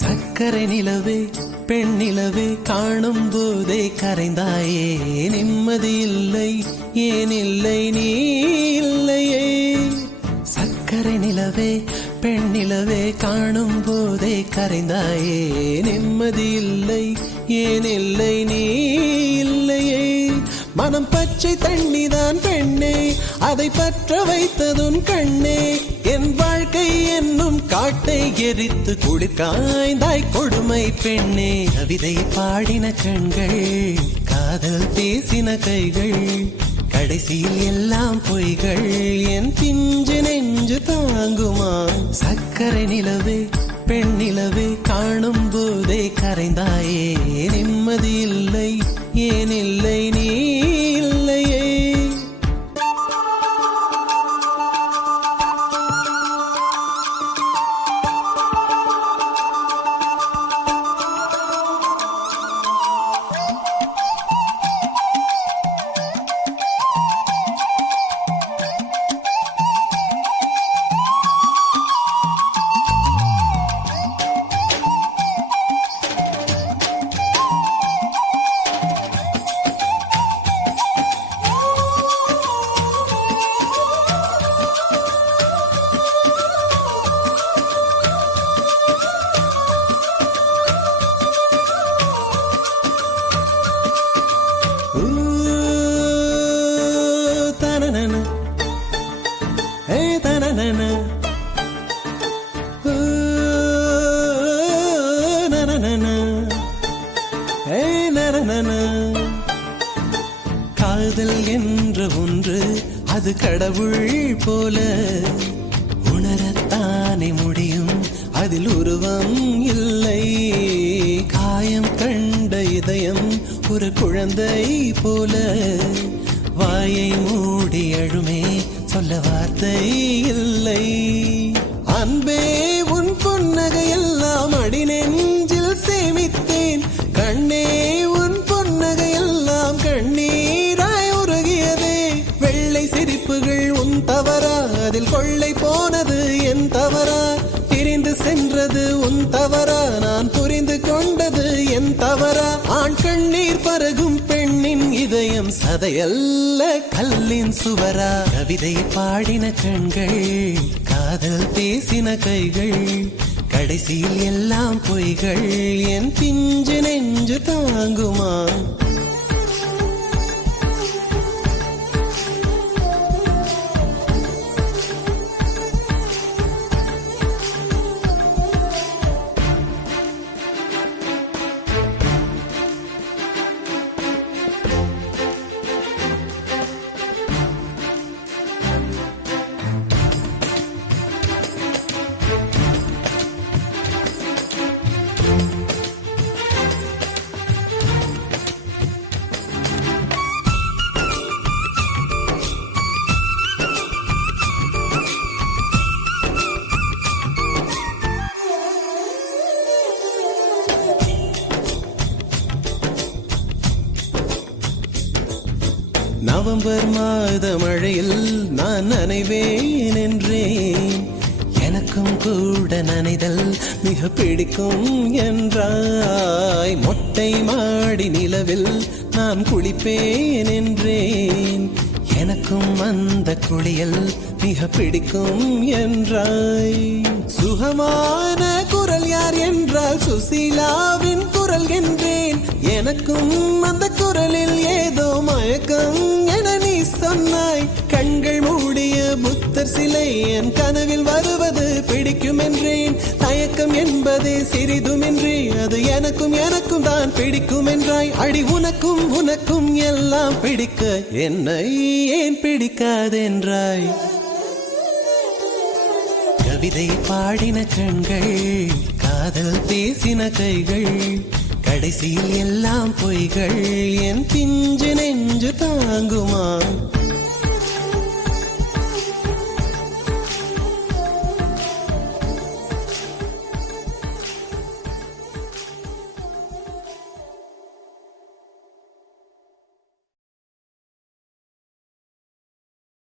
சக்கரை நிலவே பெண் நிலவே காணும் போதே கரைந்தாயே நிம்மதி இல்லை ஏன் இல்லை நீ இல்லையே சக்கரை நிலவே பெண் நிலவே காணும் போதே கரைந்தாயே நிம்மதி இல்லை ஏன் இல்லை நீ இல்லையே மனம் பச்சை தண்ணிதான் பெண்ணே அதை பற்ற வைத்ததுன் கண்ணே என் வாழ்க்கை என்னும் காட்டை எரித்து குளிர்காய்ந்தாய் கொடுமை பெண்ணே கவிதை பாடின கண்கள் காதல் பேசின கைகள் கடைசியில் எல்லாம் பொய்கள் என் பிஞ்சு நெஞ்சு தாங்குமா சக்கரை நிலவே பெண் நிலவே காணும் போதே கரைந்தாயே நிம்மதி இல்லை ஏன் இல்லை நீ இல்லையே காதல் என்ற ஒன்று அது கடவுள் போல உணரத்தானே முடியும் அதில் உருவம் இல்லை காயம் கண்ட இதயம் ஒரு குழந்தை போல வாயை மூடி அழுமே சொல்ல வார்த்தை இல்லை அன்பே உன் புன்னகை எல்லாம் அடி நெஞ்சில் சேமித்தேன் கண்ணே உன் புன்னகை எல்லாம் கண்ணீராய் உருகியதே வெள்ளை சிரிப்புகள் உன் தவறா அதில் கொள்ளை போனது என் தவறா பிரிந்து சென்றது உன் தவறா நான் புரிந்து கொண்டது என் தவறா ஆண் கண்ணீர் பருகும் பெண்ணின் இதயம் சதையல்ல கல்லின் சுவரா கவிதை பாடின கண்கள் காதல் பேசின கைகள் கடைசியில் எல்லாம் பொய்கள் என் பிஞ்சு நெஞ்சு தாங்குமா நவம்பர் மாத மழையில் நான் நனைவேன் என்றேன் எனக்கும் கூட நனைதல் மிக பிடிக்கும் என்றாய் மொட்டை மாடி நிலவில் நான் குளிப்பேன் என்றேன் எனக்கும் அந்த குளியல் மிக பிடிக்கும் என்றாய் சுகமான குரல் யார் என்றால் சுசீலாவின் குரல் என்றேன் எனக்கும் அந்த குரலில் ஏதோ மயக்கம் என நீ சொன்னாய் கண்கள் மூடிய புத்தர் சிலை என் கனவில் வருவது பிடிக்கும் என்றேன் தயக்கம் என்பதே சிறிதுமின்றி அது எனக்கும் எனக்கும் தான் பிடிக்கும் என்றாய் அடி உனக்கும் உனக்கும் எல்லாம் பிடிக்க என்னை ஏன் பிடிக்காதென்றாய் கவிதை பாடின கண்கள் காதல் பேசின கைகள் கடைசியில் எல்லாம் பொய்கள் என் பிஞ்சு நெஞ்சு தாங்குமா